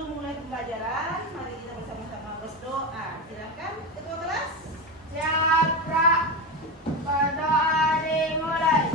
sebelum mulai pembelajaran, mari kita bersama-sama berdoa. Silakan ketua kelas. Siap, Kak. Berdoa dimulai.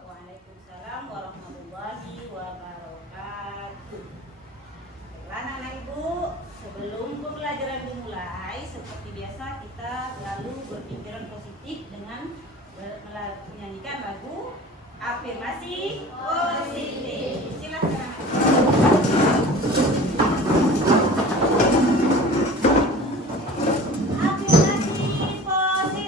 Waalaikumsalam warahmatullahi wabarakatuh. Baiklah anak-anak ibu, sebelum pembelajaran dimulai, seperti biasa kita selalu berpikiran positif dengan menyanyikan lagu afirmasi positif. Silakan. Afirmasi positif.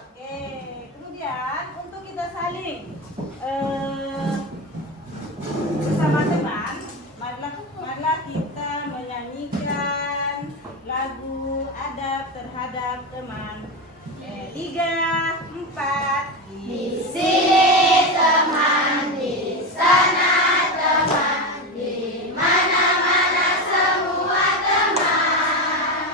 Oke, kemudian untuk kita saling bersama teman, marilah kita menyanyikan lagu adab terhadap teman. 3, 4. Di sini teman, di sana teman, di mana-mana semua teman.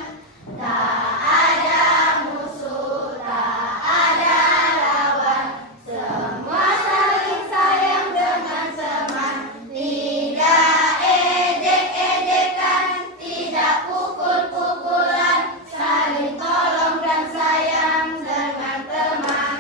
Tak ada musuh, tak ada lawan, semua saling sayang dengan teman. Tidak ejek-ejekan, tidak pukul-pukulan, saling tolong dan sayang dengan teman.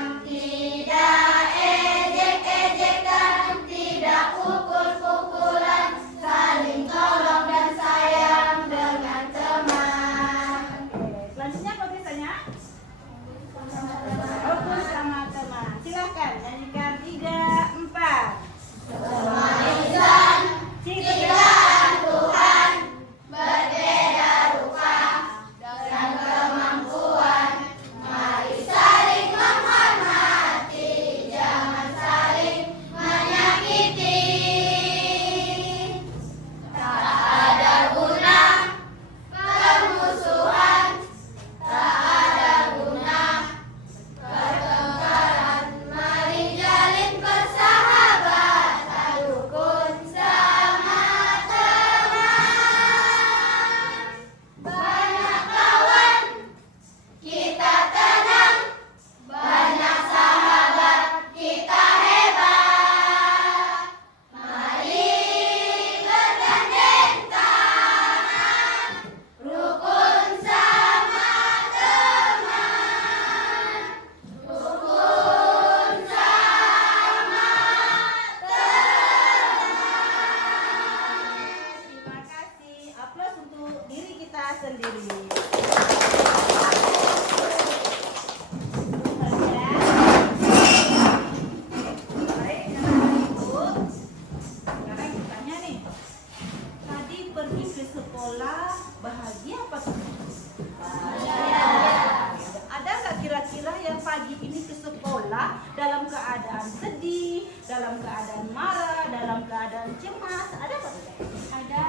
keadaan sedih, dalam keadaan marah, dalam keadaan cemas. Ada apa tidak? Ada.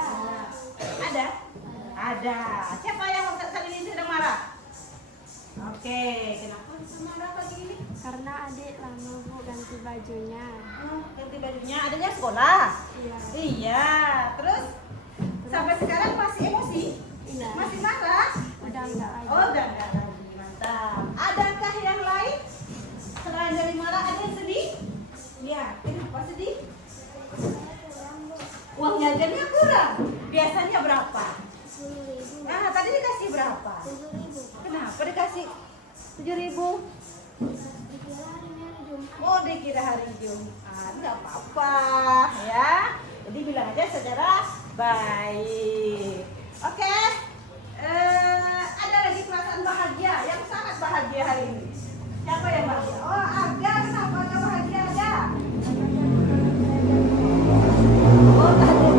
Ada? Ada. Siapa yang saat ini sedang marah? Oke, kenapa bisa marah pagi ini? Karena adik lama Bu ganti bajunya. Oh, ganti bajunya. Adanya sekolah? Iya. Iya. Terus sampai sekarang masih emosi? Iya. Masih marah? Udah enggak lagi. Oh, udah enggak lagi. Mantap. Adakah yang lain? Selain dari marah, ada yang sedih? Iya. Kenapa sedih? Uang jajannya kurang. Biasanya berapa? 10.000. Nah, tadi dikasih berapa? 7.000. Kenapa dikasih 7.000? Dikira harinya hari Jumat. Oh, dikira hari Jumat. Nggak apa-apa ya. Jadi bilang aja secara baik. Oke. Ada lagi perasaan bahagia yang sangat bahagia hari ini. Siapa yang bahagia? Oh, Aga. Kenapa Aga bahagia, Aga? Oh,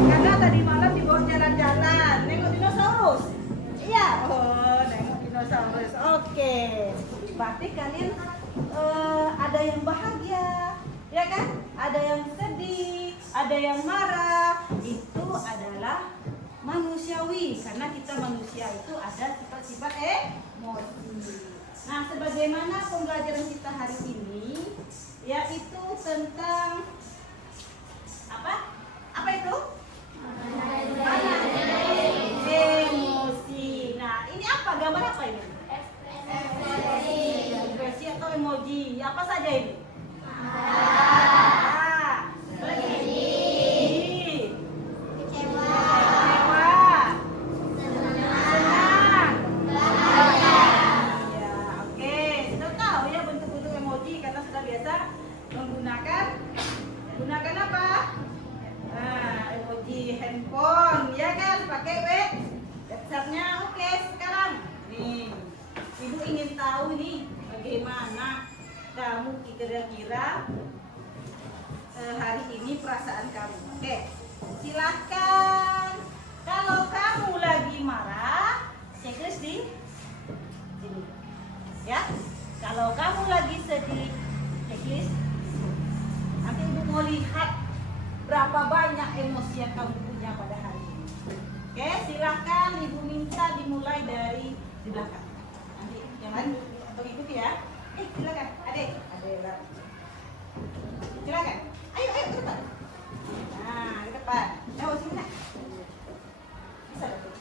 karena tadi malam dibawa jalan-jalan, nengok dinosaurus. Iya. Oh, nengok dinosaurus. Oke. Berarti kalian ada yang bahagia, ya kan? Ada yang sedih, ada yang marah. Itu adalah manusiawi karena kita manusia itu ada sifat-sifat emosi. Nah, sebagaimana pembelajaran kita hari ini yaitu tentang apa? Apa itu? Emosi. Nah, ini apa? Gambar apa ini? Ekspresi atau emoji. Apa saja ini? Sedih. Kecewa. Senang. Ya, oke. Sudah tahu ya bentuk-bentuk emoji karena sudah biasa menggunakan apa? Nah, emoji handphone, ya kan? Pakai websitenya. Oke, sekarang nih, Ibu ingin tahu nih bagaimana kamu kira-kira hari ini perasaan kamu. Oke, silahkan. Kalau kamu lagi marah, checklist di sini. Ya, kalau kamu lagi sedih, checklist. Nanti Ibu mau lihat berapa banyak emosi yang kamu punya pada hari ini. Oke, silahkan Ibu minta dimulai dari di belakang. Nanti jangan untuk ikuti ya. Silakan, adik. Silakan. Ayo ke depan. Nah, ke depan. Oh, sini nak. Bisa betul.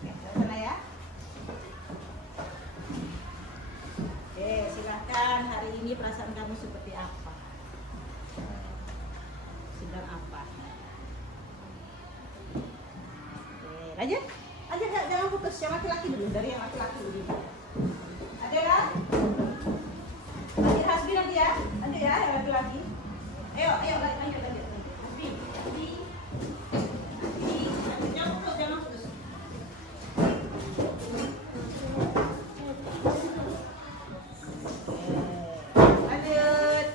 Oke, ke sana ya. Oke, silahkan. Hari ini perasaan kamu seperti apa? Sedang apa? Oke, lanjut. Lanjut, jangan putus. Yang laki-laki dulu. Dari yang laki-laki dulu. Ada kan? Lanjut Hasbi nanti ya. Lanjut ya, yang laki-laki. Ayo, lanjut. Hasbi. Jangan putus. Lanjut.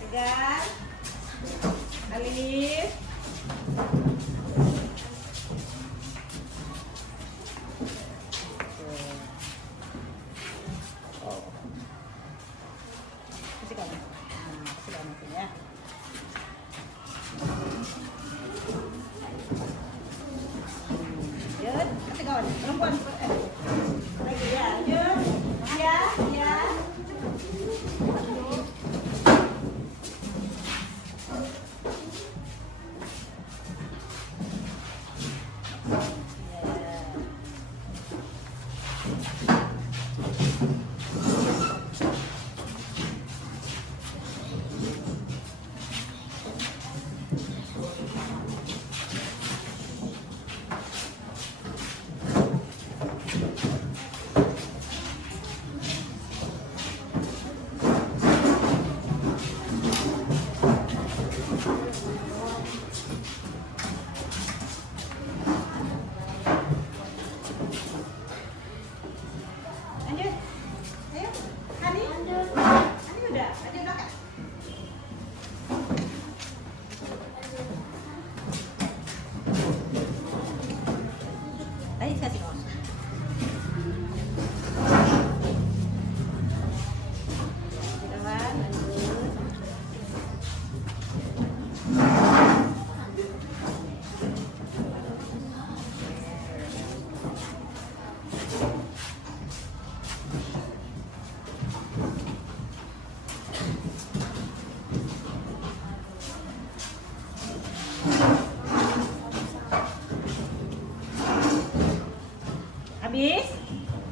Tegar. Alif. Kasih kamu. Kasih kamu ya. Lanjut. Kasih kawan. Perempuan. Lagi ya. Lanjut. Ya.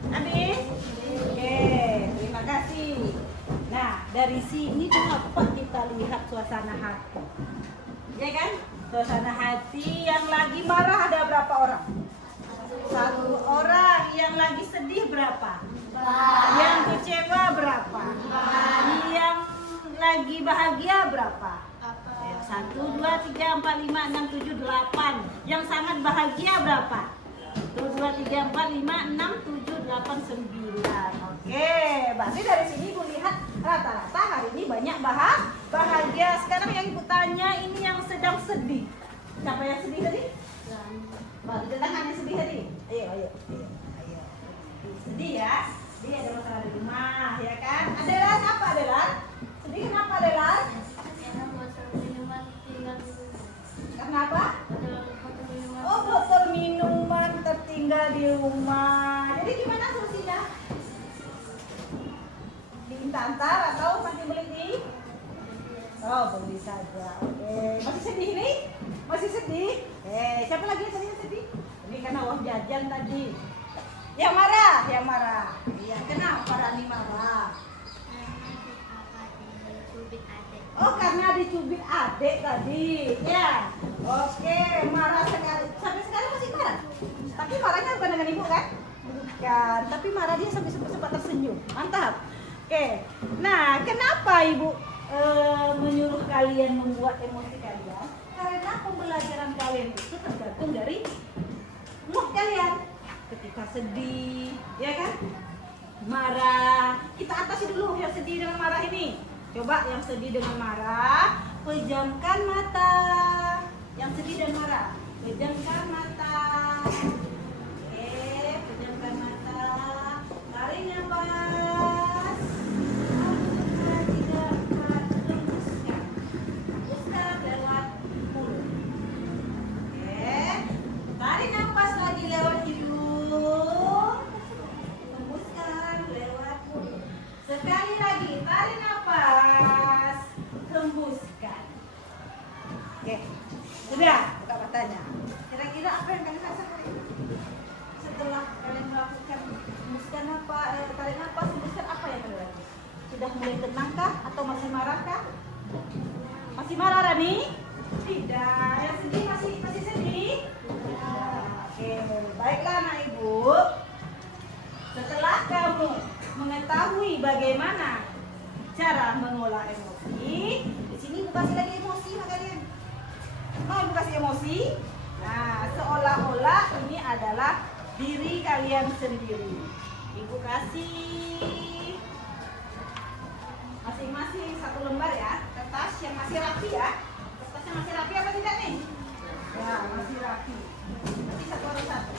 Habis? Oke, terima kasih. Nah, dari sini dapat kita lihat suasana hati. Ya kan? Suasana hati yang lagi marah ada berapa orang? 1 orang. Yang lagi sedih berapa? Yang kecewa berapa? Yang lagi bahagia berapa? Ayo, 1, 2, 3, 4, 5, 6, 7, 8. Yang sangat bahagia berapa? 1, 2, 3, 4, 5, 6, 7, 8, 9. Oke, berarti dari sini Ibu lihat rata-rata hari ini banyak bahagia. Sekarang yang Ibu tanya ini yang sedang sedih. Siapa yang sedih tadi? Bagi tangan yang sedih tadi. Ayo. Sedih ya? Dia ada masalah di rumah, ya kan? Adelan apa Adelan? Sedih kenapa Adelan? Kenapa? Oh, botol minuman tertinggal di rumah. Jadi gimana solusinya? Diminta antar atau masih beli di? Oh, beli saja. Oke. Masih sedih nih? Masih sedih? Siapa lagi yang tadi sedih? Ini karena uang jajan tadi. Yang marah. Iya, kenapa Rani marah? Oh, karena dicubit adik tadi. Ya. Oke, marah sekali. Sampai sekarang masih marah. Tapi marahnya bukan dengan ibu kan? Bukan. Tapi marah dia sampai sempat tersenyum. Mantap. Oke. Nah, kenapa ibu menyuruh kalian membuat emosi kalian? Karena pembelajaran kalian itu tergantung dari mood kalian. Ketika sedih, ya kan? Marah. Kita atasi dulu yang sedih dengan marah ini. Coba yang sedih dengan marah, pejamkan mata. Yang sedih dan marah, pejamkan mata. Oke, pejamkan mata. Tarik nafas. 1, 2, 3, 4, hembuskan. Hembuskan lewat mulut. Oke, tarik nafas lagi lewat hidung. Hembuskan lewat mulut. Sekali lagi, tarik nafas, hembuskan. Oke, sudah buka matanya. Kira-kira apa yang kalian rasakan setelah kalian melakukan hembuskan tarik nafas, hembuskan, apa yang kalian lakukan? Sudah mulai tenangkah atau masih marahkah? Masih marah Rani? Tidak. Yang sedih masih sedih? Oke, baiklah anak ibu. Setelah kamu mengetahui bagaimana cara mengolah emosi, di sini Ibu kasih lagi emosi sama kalian. Mau Ibu kasih emosi? Nah, seolah-olah ini adalah diri kalian sendiri. Ibu kasih masing-masing 1 lembar ya, kertas yang masih rapi ya. Kertasnya masih rapi apa tidak nih? Ya, masih rapi. Nanti 1 harus 1.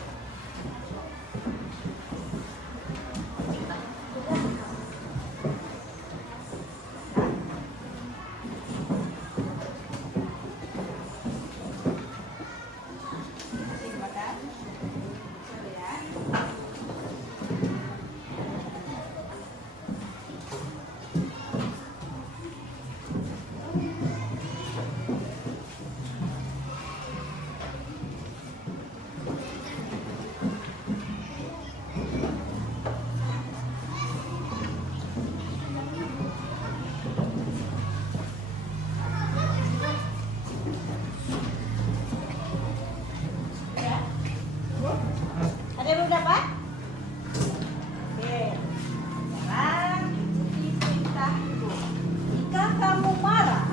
Ada yang belum dapat? Oke. Sekarang ikuti perintah Ibu. Jika kamu marah,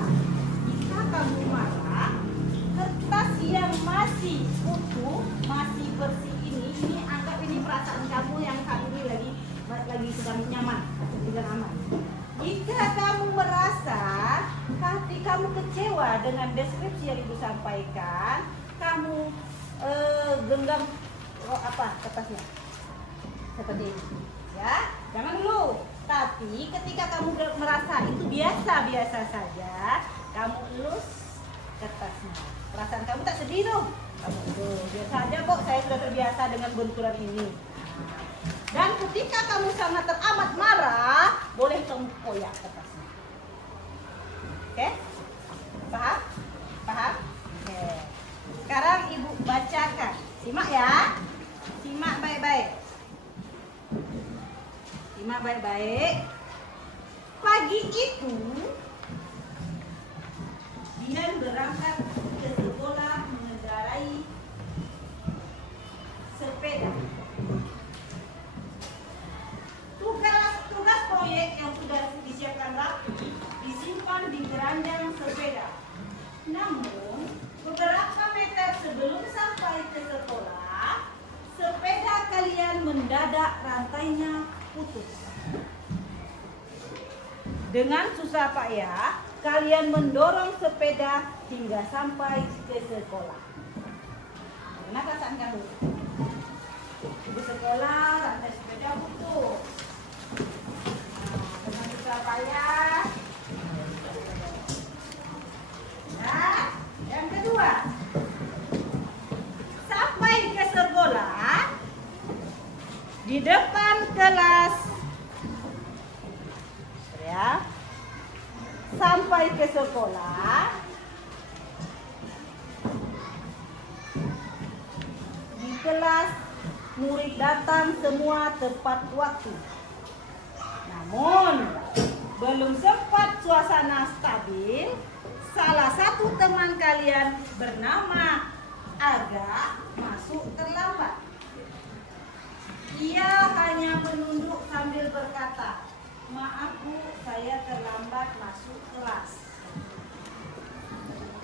kertas yang masih utuh, masih bersih ini anggap ini perasaan kamu yang saat ini lagi sedang nyaman, sedang aman. Jika kamu merasa hati kamu kecewa dengan deskripsi yang Ibu sampaikan, kamu genggam kertasnya seperti ini ya, jangan dulu. Tapi ketika kamu merasa itu biasa saja, kamu elus kertasnya. Perasaan kamu tak sedih tuh, kamu elus. Biasa aja kok, saya sudah terbiasa dengan benturan ini. Dan ketika kamu sangat teramat marah, boleh kamu koyak kertasnya. Oke? Paham? Oke. Sekarang Ibu bacakan. Simak ya. Simak baik-baik. Simak baik-baik. Pagi itu Dian berangkat ke sekolah mengendarai sepeda. Tugas proyek yang sudah disiapkan rapi disimpan di keranjang sepeda. Namun, beberapa meter sebelum sampai ke sekolah, sepeda kalian mendadak rantainya putus. Dengan susah payah, kalian mendorong sepeda hingga sampai ke sekolah. Mana perasaan kamu? Di sekolah, rantai sepeda putus. Dengan susah payah. Nah, yang kedua, sampai ke sekolah, di depan kelas, ya, sampai ke sekolah, di kelas murid datang semua tepat waktu. Namun, belum sempat suasana stabil, salah satu teman kalian bernama Aga masuk terlambat. Ia hanya menunduk sambil berkata, "Maaf Bu, saya terlambat masuk kelas."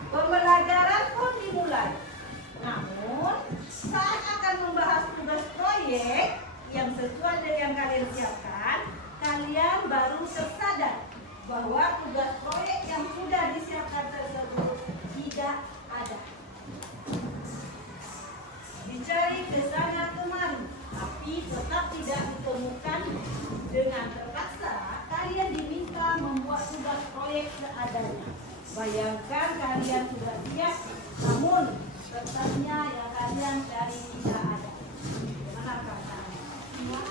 Pembelajaran pun dimulai. Namun, saat akan membahas tugas proyek yang sesuai dengan yang kalian siapkan, kalian baru tersadar bahwa tugas proyek yang sudah disiapkan tersebut tidak ada. Dicari ke sana kemari, tapi tetap tidak ditemukan. Dengan terpaksa, kalian diminta membuat tugas proyek seadanya. Bayangkan kalian sudah siap, namun kertasnya yang kalian cari tidak ada. Bagaimana perasaannya?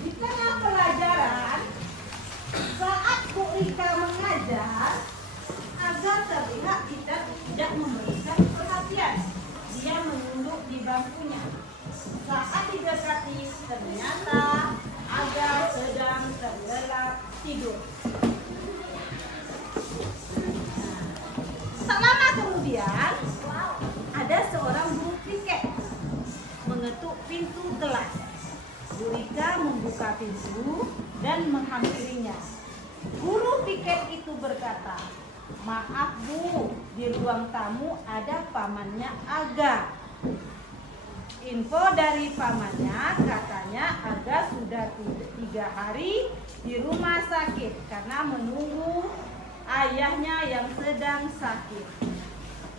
Di tengah pelajaran, saat Bu Rika mengajar, Aga terlihat tidak memberikan perhatian. Dia menunduk di bangkunya. Saat didekati, ternyata Aga sedang terlelap tidur. Tak lama kemudian, ada seorang guru piket mengetuk pintu kelas. Bu Rika membuka pintu dan menghampirinya. Guru piket itu berkata, "Maaf Bu, di ruang tamu ada pamannya Aga." Info dari pamannya katanya Aga sudah 3 hari di rumah sakit karena menunggu ayahnya yang sedang sakit.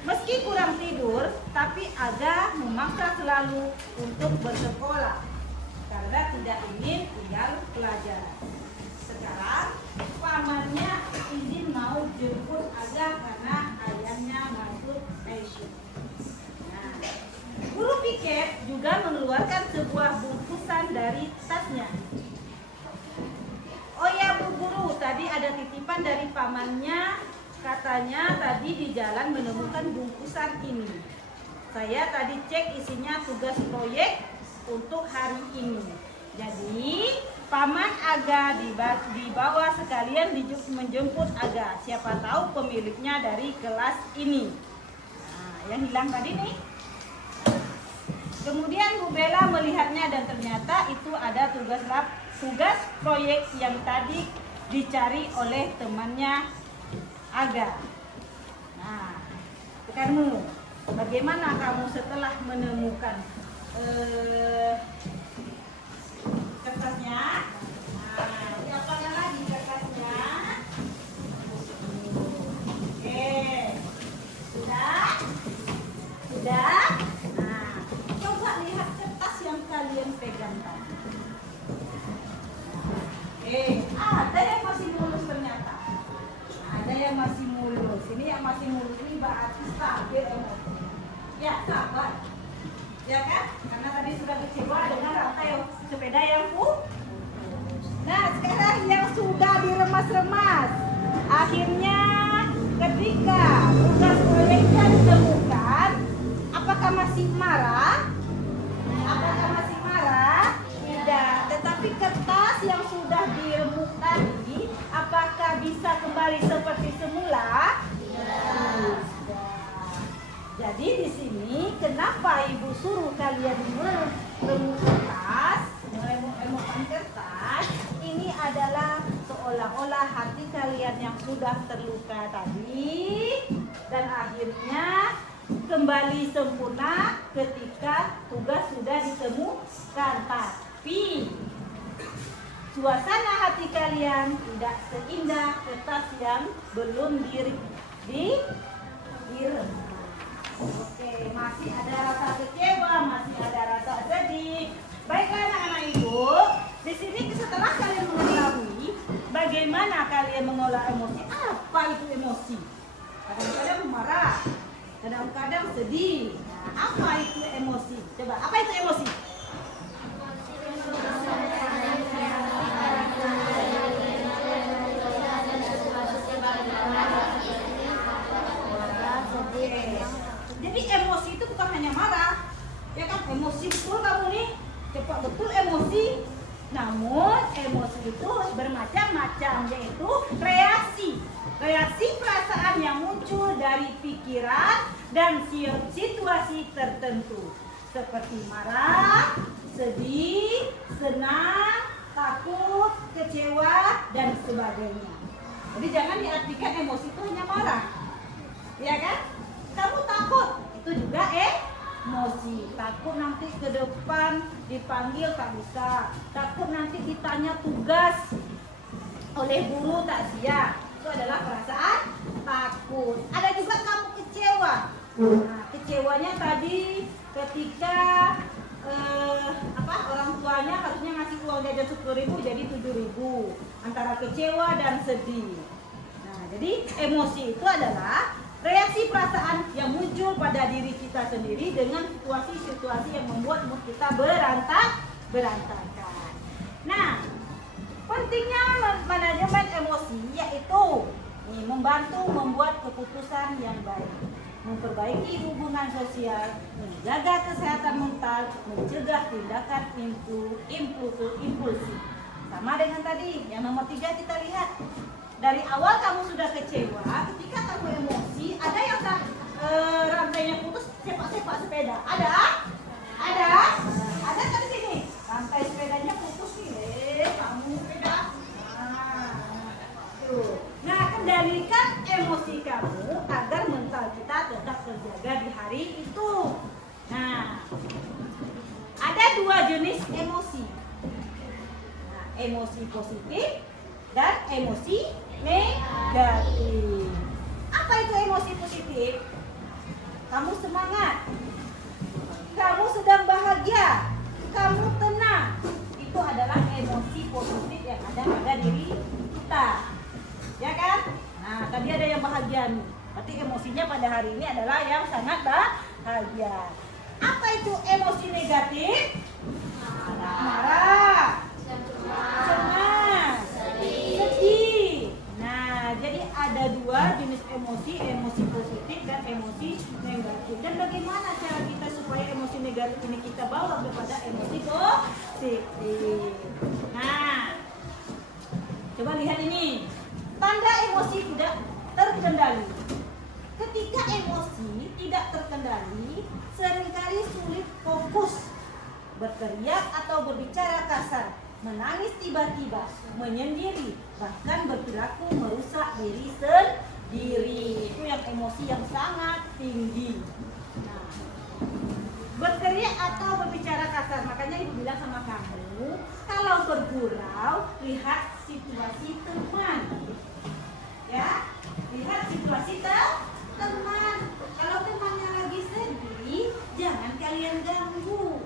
Meski kurang tidur, tapi Aga memaksa selalu untuk bersekolah karena tidak ingin tinggal pelajaran. Sekarang pamannya izin mau jemput Aga karena ayahnya masuk ICU. Nah, guru piket juga mengeluarkan sebuah bungkusan dari tasnya. "Oh ya Bu Guru, tadi ada titipan dari pamannya. Katanya tadi di jalan menemukan bungkusan ini. Saya tadi cek isinya tugas proyek untuk hari ini. Jadi paman Aga dibawa sekalian menjemput Aga. Siapa tahu pemiliknya dari kelas ini." Nah, yang hilang tadi nih. Kemudian Bu Bella melihatnya dan ternyata itu ada tugas proyek yang tadi dicari oleh temannya Aga. Nah, kamu, bagaimana kamu setelah menemukan kertasnya? Nah, siapkan lagi kertasnya. Oke, sudah? Sudah? Nah, coba lihat kertas yang kalian pegang tadi. Ada yang masih mulus ternyata. Ada yang masih mulus. Ini yang masih mulus ini berarti stabil emosinya. Ya, sabar. Ya kan? Karena tadi sudah kecewa dengan rantai sepeda yang Nah, sekarang yang sudah diremas-remas. Akhirnya ketika tugas proyeknya ditemukan, sudah terluka tadi dan akhirnya kembali sempurna ketika tugas sudah ditemukan. Tapi suasana hati kalian tidak seindah kertas yang belum direm. Oke, masih ada rasa kecewa, masih ada rasa sedih. Baiklah anak-anak ibu, di sini setelah kalian mengetahui bagaimana kalian mengolah emosi, apa itu emosi? Kadang-kadang marah, kadang-kadang sedih. Nah, apa itu emosi? Coba, apa itu emosi? Jadi emosi itu bukan hanya marah, ya kan? Emosi betul kamu nih, cepat betul emosi. Namun emosi itu bermacam-macam, yaitu reaksi perasaan yang muncul dari pikiran dan situasi tertentu, seperti marah, sedih, senang, takut, kecewa, dan sebagainya. Jadi jangan diartikan emosi itu hanya marah, ya kan? Kamu takut, itu juga emosi. Takut nanti ke depan dipanggil tak bisa, takut nanti ditanya tugas oleh guru tak siap, itu adalah perasaan takut. Ada juga kamu kecewa. Nah, kecewanya tadi ketika orang tuanya harusnya ngasih uang jajan 10.000 jadi 7.000, antara kecewa dan sedih. Nah, jadi emosi itu adalah reaksi perasaan yang muncul pada diri kita sendiri dengan situasi-situasi yang membuat mood kita berantakan. Nah, pentingnya manajemen emosi yaitu membantu membuat keputusan yang baik, memperbaiki hubungan sosial, menjaga kesehatan mental, mencegah tindakan impulsif. Sama dengan tadi, yang nomor 3 kita lihat. Dari awal kamu sudah kecewa, ketika kamu emosi, ada yang rantainya putus, sepak sepeda. Ada kan di sini. Rantai sepedanya putus nih, kamu sepeda. Nah, kendalikan emosi kamu agar mental kita tetap terjaga di hari itu. Nah, ada 2 jenis emosi. Nah, emosi positif dan emosi negatif. Apa itu emosi positif? Kamu semangat, kamu sedang bahagia, kamu tenang. Itu adalah emosi positif yang ada pada diri kita, ya kan? Nah, tadi ada yang bahagia nih, berarti emosinya pada hari ini adalah yang sangat bahagia. Apa itu emosi negatif? Marah, cemas, sedih. Nah, jadi ada 2 jenis emosi, emosi positif dan emosi negatif. Dan bagaimana cara kita supaya emosi negatif ini kita bawa kepada emosi positif? Nah, coba lihat ini. Tanda emosi tidak terkendali. Ketika emosi tidak terkendali, seringkali sulit fokus, berteriak atau berbicara kasar, menangis tiba-tiba, menyendiri, bahkan berperilaku merusak diri sendiri. Itu yang emosi yang sangat tinggi. Nah, berteriak atau berbicara kasar, makanya ibu bilang sama kamu, kalau bergurau, lihat situasi teman. Ya, lihat situasi teman. Kalau temannya lagi sedih, jangan kalian ganggu.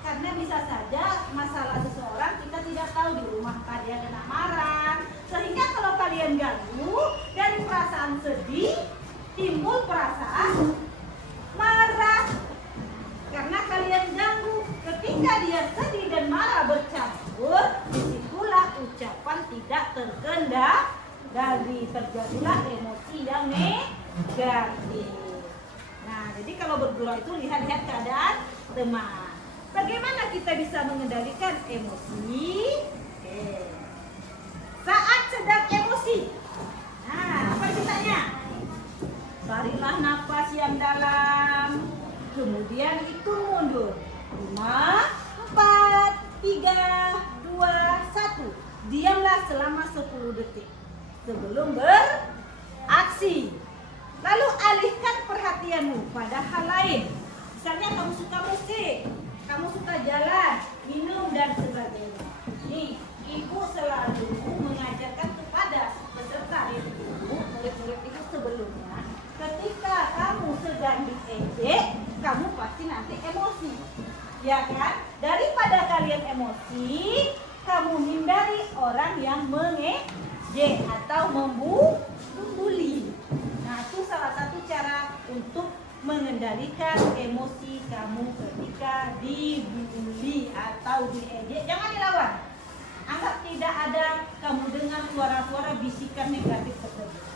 Karena bisa saja masalah seseorang kita tidak tahu, di rumah dia kena marah. Sehingga kalau kalian ganggu, dari perasaan sedih timbul perasaan marah. Karena kalian ganggu, ketika dia sedih dan marah bercampur, disitulah ucapan tidak terkendali. Terjadilah emosi yang negatif. Nah, jadi kalau bergurau itu lihat-lihat keadaan teman. Bagaimana kita bisa mengendalikan emosi? Saat sedang emosi. Nah, apa ceritanya? Tarilah nafas yang dalam, kemudian hitung mundur. 5, 4, 3, 2, 1. Diamlah selama 10 detik. sebelum beraksi. Lalu alihkan perhatianmu pada hal lain. Misalnya kamu suka musik, kamu suka jalan, minum dan sebagainya. Nih, ibu selalu mengajarkan kepada peserta ibu, murid-murid itu sebelumnya, ketika kamu sedang diejek, kamu pasti nanti emosi. Ya kan? Daripada kalian emosi, kamu hindari orang yang mengejek atau membuli. Nah, itu salah satu cara untuk mengendalikan emosi kamu ketika dibuli atau diejek. Jangan dilawan. Anggap tidak ada, kamu dengar suara-suara bisikan negatif tersebut.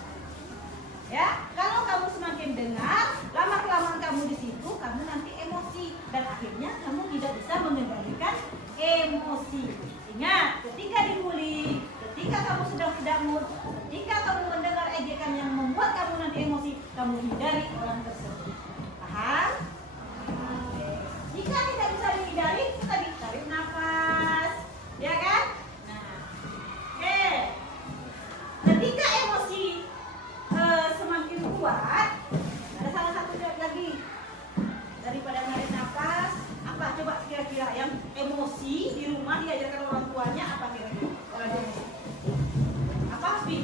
Ya, kalau kamu semakin dengar, lama-kelamaan kamu di situ, kamu nanti emosi dan akhirnya kamu tidak bisa mengendalikan emosi. Ingat, ketika dibully, ketika kamu sedang tidak mood, ketika kamu mendengar ejekan yang membuat kamu nanti emosi, kamu hindari orang tersebut. Paham? Oke. Jika tidak bisa dihindari, kita tarik nafas, ya kan? Nah, oke. Ketika emosi semakin kuat, ada salah satu step lagi. Daripada narik nafas, apa coba kira-kira yang emosi di rumah diajarkan orang tuanya apa kira-kira? Kalau ada emosi. Apa Hasbi?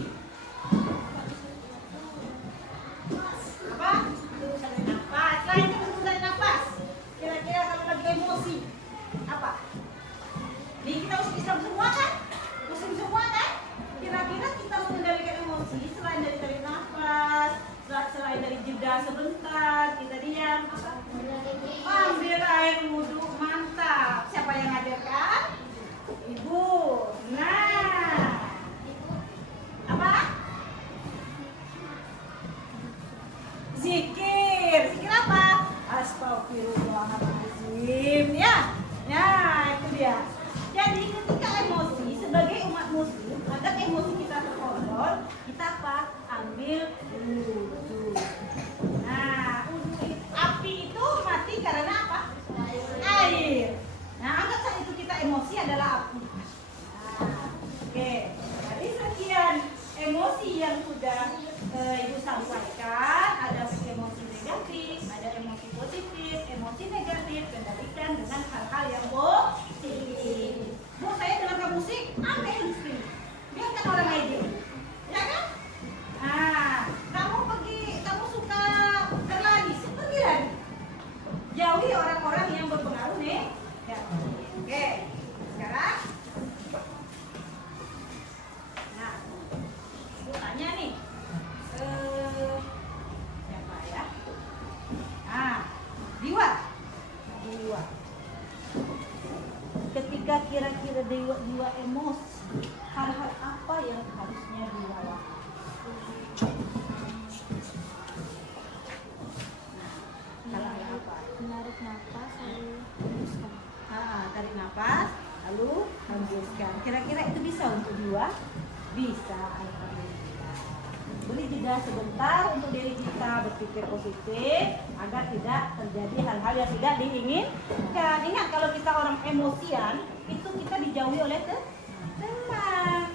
Apa? Terus tarik nafas. Selain itu terus tarik nafas. Kira-kira kalau lagi emosi apa? Nih kita usia Islam semua kan? Muslim semua kan? Kira-kira kita mengendalikan emosi selain dari tarik nafas, selain dari jeda sebentar, kita diam, apa? Ambil air wudhu, mantap. Siapa yang ngajarkan? Ibu. Nah, apa? Zikir. Zikir apa? Astagfirullahaladzim. Ya, ya itu dia. Jadi ketika emosi sebagai umat muslim, agar emosi kita terkontrol, kita apa? Ambil wudhu. Nah, api itu mati karena apa? Air. Nah, anggap saat itu kita emosi adalah api. Nah, oke. Jadi sekian emosi yang sudah Ibu sampaikan, ada emosi negatif, ada emosi positif, emosi negatif, kendalikan dengan hal-hal yang positif. Bu, saya dengarkan musik, ambil handsfree. Biarkan orang aja. Ya kan? Nah, kamu suka berlari, pergi lari. Jauhi orang-orang yang berpengaruh nih. Ya. Oke. Sekarang, nah, aku tanya nih, siapa ya? Ah, Diwa. Ketika kira-kira Diwa emosi, hal-hal apa yang harusnya Diwa lakukan? Kalau ada apa? Menarik nafas lalu hembuskan. Tarik nafas, lalu hembuskan. Kira-kira itu bisa untuk Diwa? Bisa. Alhamdulillah. Beri jeda sebentar untuk diri kita berpikir positif agar tidak terjadi hal-hal yang tidak diinginkan. Ingat kalau kita orang emosian, itu kita dijauhi oleh teman.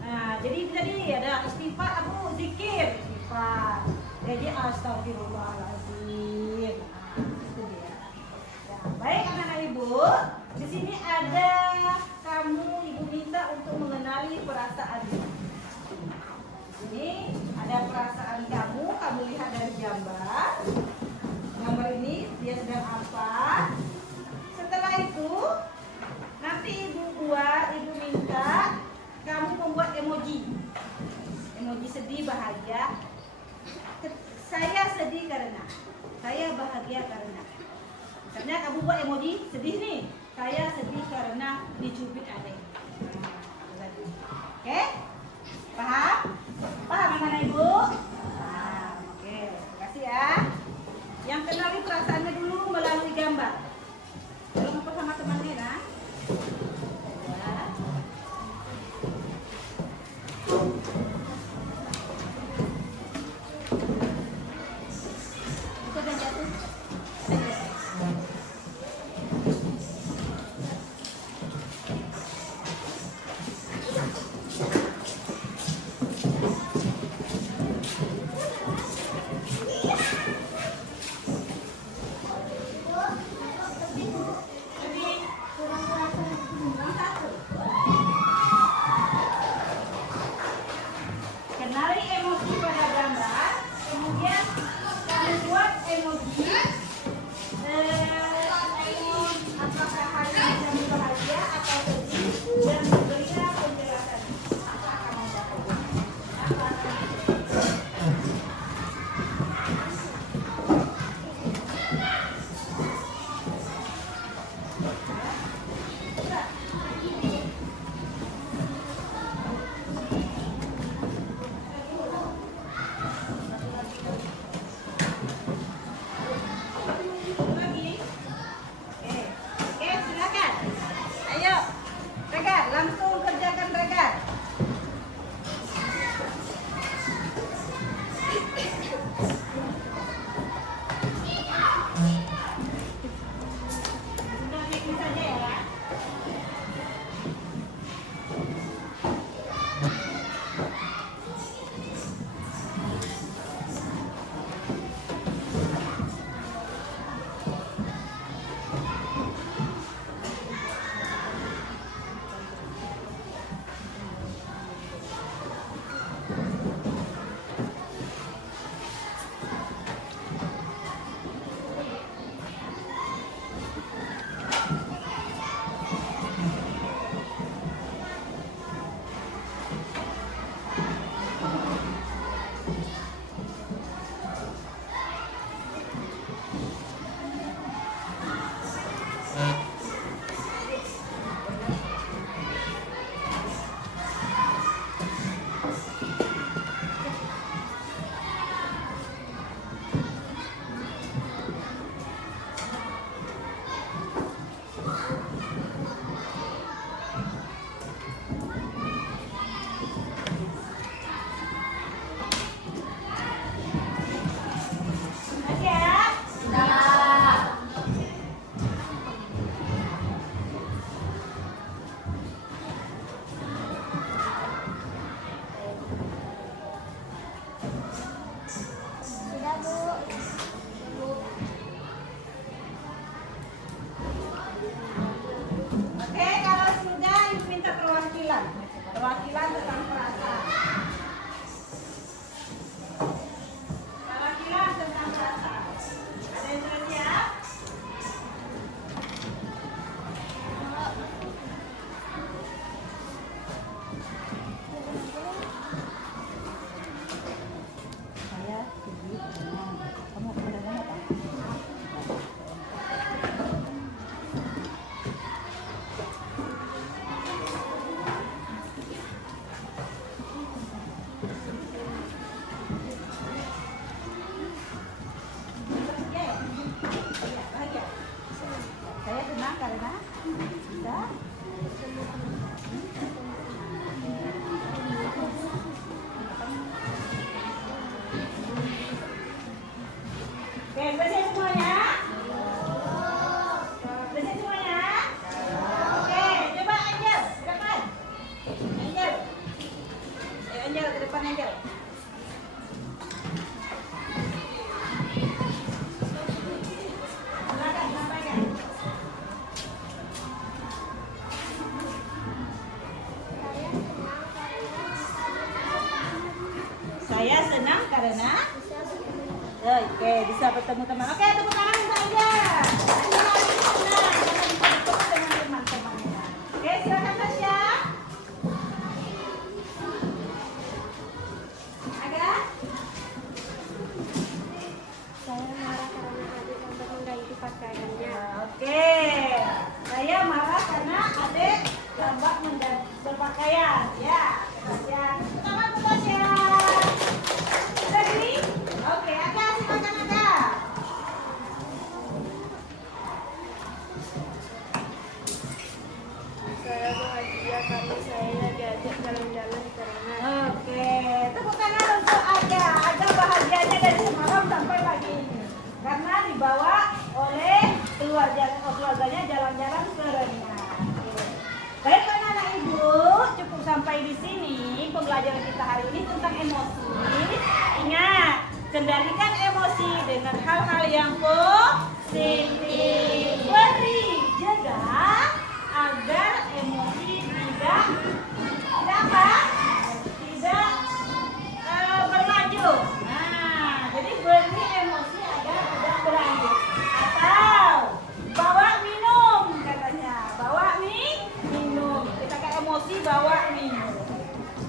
Nah, jadi tadi ada istighfar, Abu zikir, istighfar. Jadi astagfirullahaladzim. Itu dia. Ya, baik anak-anak ibu, di sini ada ibu minta untuk mengenali perasaan. Ini ada perasaan kamu lihat dari gambar. Gambar ini dia sedang apa? Setelah itu nanti ibu minta kamu membuat emoji sedih, bahagia. Saya sedih karena, saya bahagia karena. Misalnya kamu buat emoji sedih nih, saya sedih karena dicubit adek. Oke? Paham? Paham anak-anak ibu? Paham. Oke, terima kasih ya. Yang kenali perasaannya dulu melalui gambar. Belum apa sama temannya nah? Ya. Itu udah jatuh. Oke, bersih semuanya. Bersih semuanya. Oke, coba Angel ke depan. Angel. Ayo Angel ke depan Angel. Silakan sampaikan. Saya senang karena oke, bisa bertemu teman. Oke, tepuk tangan untuk Angel. Angel hari ini senang karena bisa bertemu dengan teman-temannya. Oke, silakan Tasya. Ada? Saya marah karena adik untuk mengganti pakaiannya. Oke, saya marah karena adik lambat berpakaian. Ya, Tasya. Tepuk tangan untuk Tasya. Ready? Oke, Aga, silakan Aga. Saya bahagia karena saya diajak jalan-jalan ke rumah. Oke, tepuk tangan untuk Aga. Aga bahagianya dari semalam sampai pagi ini karena dibawa oleh keluarganya jalan-jalan ke Renang. Baik anak-anak ibu, cukup sampai di sini pembelajaran kita hari ini tentang emosi. Ingat, kendalikan emosi dengan hal-hal yang positif. Beri jaga agar emosi tidak apa? Tidak berlanjut. Nah, jadi beri emosi agar tidak berlanjut. Atau bawa minum katanya. Bawa minum. Kita ke emosi bawa minum.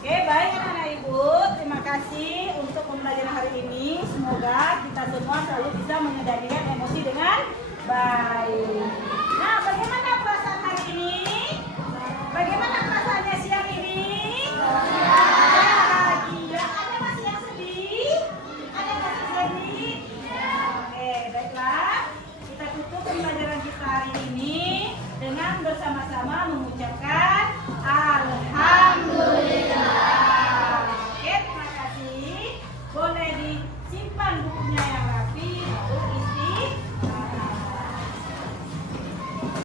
Oke, baik anak-anak ibu. Terima kasih untuk pembelajaran hari ini. Semoga kita semua selalu bisa mengendalikan emosi dengan baik. Nah, bagaimana perasaan hari ini? Bagaimana perasaannya siang ini? Bahagia. Ada masih yang sedih? Ada masih sedih? Oke, baiklah. Kita tutup pembelajaran kita hari ini dengan bersama-sama mengucapkan